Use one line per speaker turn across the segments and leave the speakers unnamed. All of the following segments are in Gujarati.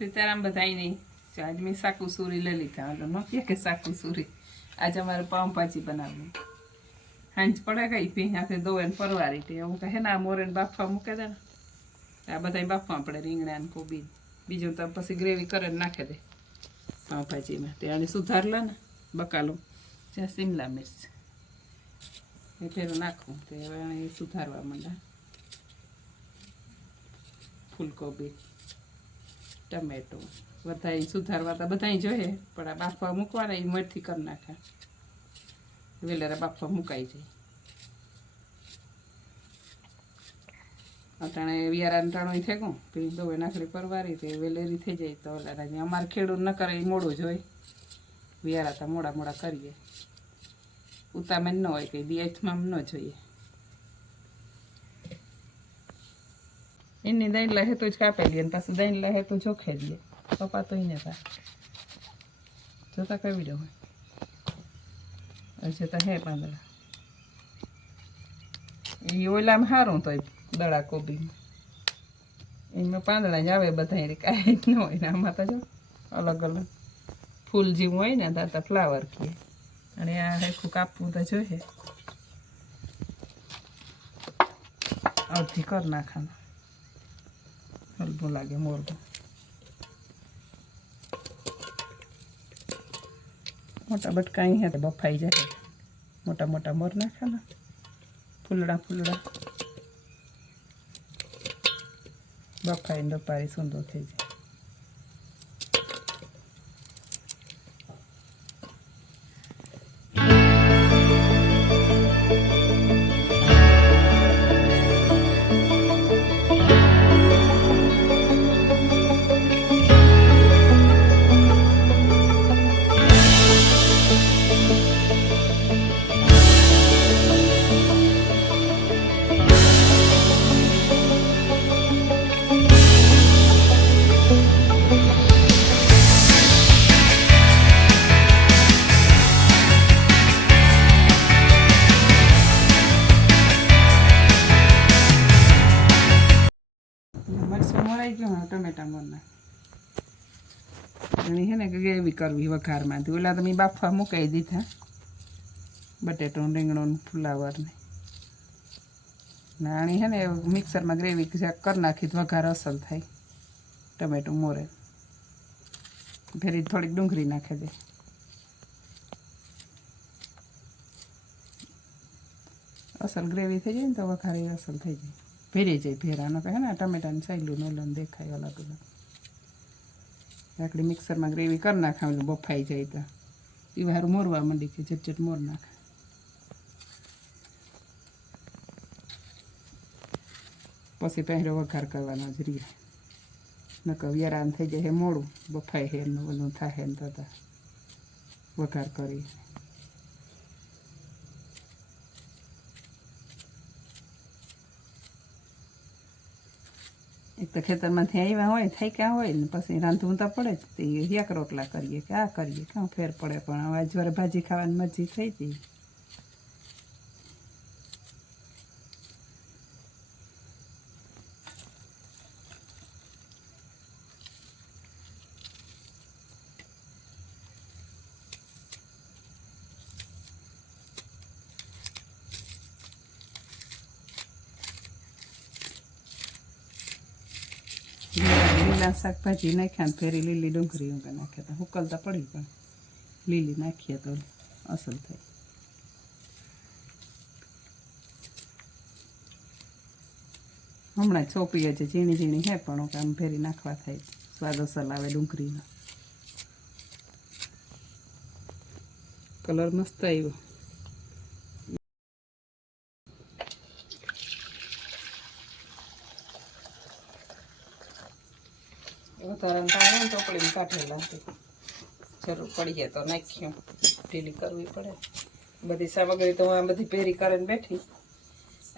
સીતારામ બધાય નહીં. આજ મેં સાકુ સુરી લઈ લીધા. ઓલો ન કે સાકુ સુરી આજે અમારે પાઉંભાજી બનાવવી હાંજ પડે ગઈ પી આખે દોઈને પરવારી તે હું કહે આ મોરે બાફવા મૂકે દે આ બધાય બાફવા પડે, રીંગણા ને કોબી બીજું તો પછી ગ્રેવી કરે નાખે દે પાઉંભાજીમાં. તે આને સુધાર લે ને, બકાલો. જ્યાં શિમલા મિર્ચ. એ ફેર નાખવું તે હવે સુધારવા માંડા ફૂલકોબી. ટમેટો. બધા સુધારવા તો બધા જોઈએ પણ આ બાફવા મૂકવાના એ મઠથી કરી નાખા. વેલેરા બાફવા મુકાઈ જાય. અટાણે વિયારા ટાણું થઈ ગયું પછી દોવે નાખડી પરવારી, તે વેલેરી થઈ જાય તો ઓલા અમારે ખેડૂત ન કરે એ મોડું જ હોય. વિયારા તો મોડા મોડા કરીએ. ઉતામેન ન હોય કે દિયાથમાં ન જોઈએ. એની દહીં લહે તો જ કાપી દઈએ ને પાછું દહીં લહે તો ચોખે દઈએ પપ્પા તો એને તા. જોતા કઈ દઉં હોય? તો હે પાંદડા. એ ઓલામાં સારું તો દડા કોબી એમાં પાંદડા જ આવે બધા કાંઈ જ ન હોય ને આમાં તો જો અલગ અલગ. ફૂલ જેવું હોય ને ત્યાં તો ફ્લાવર કીએ અને આ હેખું કાપવું તો જોઈએ. અડધી કર નાખવાનું. હલવું લાગે મોરબું મોટા બટકા અહીંયા બફાઈ જાય. મોટા મોટા મોર નાખાના ફૂલડા ફૂલડા. બફાઈને બપારી સુંદર થઈ જાય. મોરાઈ ગયું હવે ટમેટા મોરના અને હે ને ગ્રેવી કરવી વઘારમાંથી. ઓલા તો મેં બાફવા મુકાઈ દીધા. બટેટું રીંગણું ફુલાવરને. નાણી છે ને મિક્સરમાં ગ્રેવી કરી નાખી તો વઘાર અસલ થાય. ટમેટું મોરે. ફેરી થોડીક ડુંગળી નાખી દે. અસલ ગ્રેવી થઈ જાય ને તો વઘારી અસલ થઈ જાય. ભેરી જાય ભેરાનો કહે ને ટમેટાની સાયલું નોલન દેખાય અલગ અલગ. આકડી મિક્સરમાં ગ્રેવી કરી નાખાવું બફાઈ જાય તો. એ વારું મોરવા માંડી કે ચટ મોર નાખે. પછી પહેરો વઘાર કરવાનો જ રીએ નકર વ્યારાન થઈ જાય હે મોડું, બફાય હે એનું બધું થાય ને તો વઘાર કરી એક તો ખેતરમાંથી આવ્યા હોય, થાક્યા હોય ને પછી રાંધવું તો પડે જ તે એક રોટલા કરીએ કે આ કરીએ કાં ફેર પડે પણ હવે આજવારે ભાજી ખાવાની મરજી થઈ હતી લીલા શાકભાજી નાખ્યા ફેરી લીલી ડુંગળી ઊંઘા નાખ્યા હતા હુકલતા પડી પણ. લીલી નાખીએ તો અસલ થાય. હમણાં ચોપી છે ઝીણી ઝીણી હે પણ આમ ફેરી નાખવા થાય. સ્વાદ અસલ આવે ડુંગળીનો. કલર મસ્ત આવ્યો. વધારે તો હોય ને ચોપડીમાં કાઢેલા જરૂર પડી જાય તો નાખ્યું. ઢીલી કરવી પડે. બધી સામગ્રી તો આ બધી પહેરી કરીને બેઠી.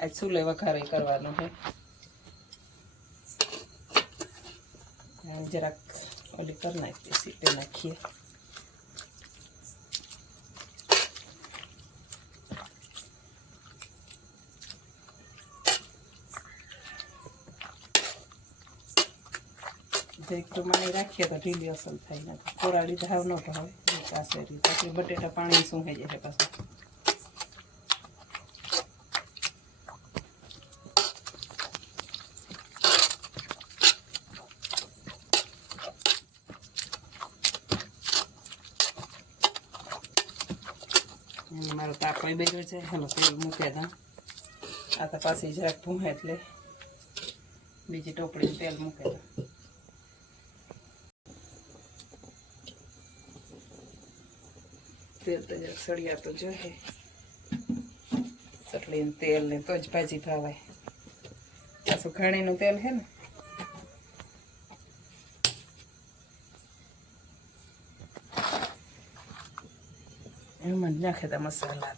આજ સુલે વઘારે કરવાનું છે જરાક ઓલી કરી નાખીએ, સીટે નાખીએ. એક પ્રમાણે રાખીએ તો ઢીલી અસર થાય ને કોરાળી તો હાવ ન ભાવે કાસેરી પછી બટેટા પાણી થઈ જશે પાછું. મારો તાપ બેર્યો છે હેલો તેલ મૂક્યા હતા આ તો પાછી જરાક ભૂંહે એટલે બીજી ટોપડી તેલ મૂકે તેલ તો સળિયા તો જોઈએ. ચટણી તેલ ને તો જ ભાજી ભાવાય. પાછું ઘણીનું તેલ છે ને? એમાં નાખે તા મસાલા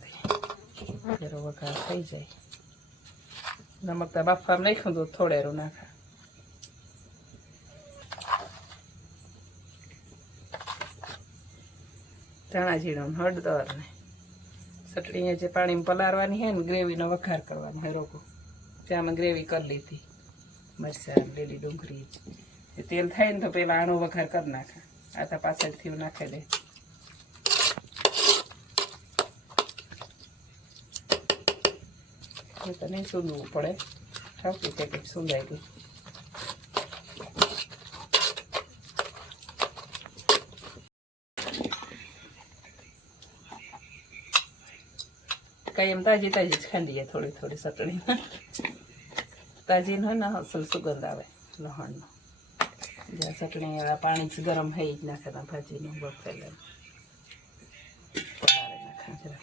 દે વઘાર થઈ જાય. નમક તો બાફવામાં નાખ્યું તો થોડેરું નાખા. ધાણા જીરું હળદર ને. ચટણી જે પાણીમાં પલાળવાની છે ને, ગ્રેવીનો વઘાર કરવાનો હોય રોકો. ત્યાં મેં ગ્રેવી કરી લીધી. મરચાં, લીલી ડુંગળી. એ તેલ થાય ને તો પહેલાં આનો વઘાર કરી નાખે. આ તો પાછળથી નાખી દે. તને સૂંદવું પડે. ઠાવકી પેકેટ કે સૂંધાઈ ગયું કઈ એમ તાજી તાજી જ ખાંડીએ થોડી થોડી ચટણી તાજી હોય ને, અસલ સુગંધ આવે લહણનો. જ્યાં ચટણી પાણી જ ગરમ થઈ જ નાખે ભાજીનું બફેલા પલાળી નાખે જરા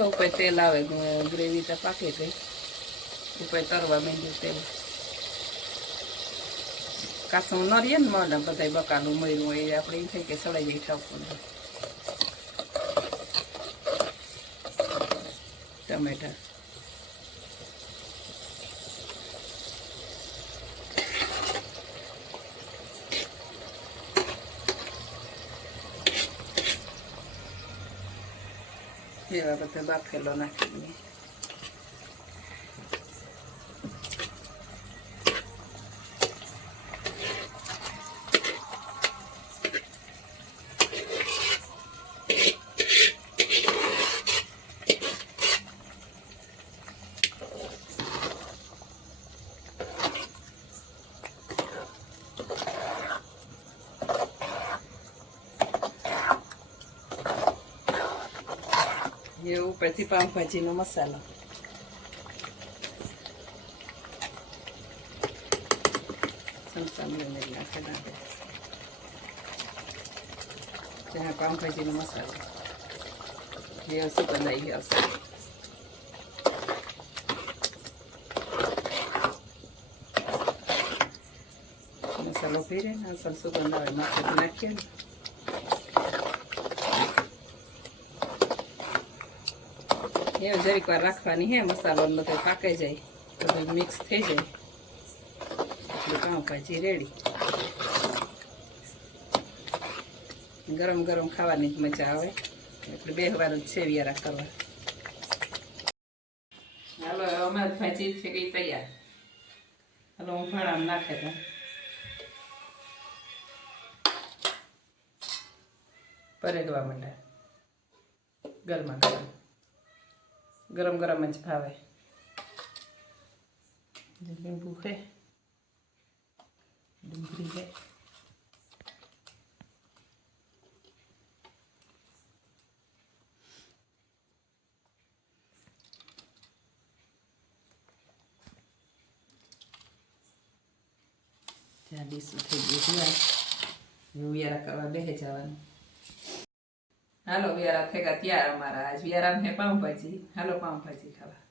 જો ઉપર તેલ આવે ગ્રેવી તો પાકે ગઈ. ઉપર તરવા માંડ્યું તેલ. કાસું ન રહીએ ને મળે બધા બકાલું મળ્યું હોય, એ આપણે એમ થાય કે સડાઈ જઈ ઠાકું ટમેટા. એવા બધા બાફેલો નાખી દઈએ એ ઉપરથી પાઉંભાજીનો મસાલો. ચમચા મેળવી નાખે નાખે મસાલો. હશે બનાવી હશે. મસાલો પીરે ને અસલ સુગંધ આવે માથે નાખીએ ને. એ જરીક વાર રાખવાની હે, મસાલો બધો પાકે જાય. બધું મિક્સ થઈ જાય. એટલે પાઉંભાજી રેડી ગરમ ગરમ ખાવાની જ મજા આવે. એટલે બે વાર જ સેવિયારા કરવા. હાલો અમારી ભાજી છે કઈ તૈયાર. હાલો, હું ભાણામાં નાખે તો. પરેડવા માંડ્યા ગરમા ગરમ. ગરમ ગરમ જ ભાવે. લીંબુ છે, ડુંગળી છે. ત્યાં ડીશ થઈ ગયું રૂવિયારા કરવા બેસી જવાનું. હાલો વિયારા થેગા ત્યાર અમારા આજ. વિયારામ હે પાઉંભાજી. હાલો પાઉંભાજી ખાવા.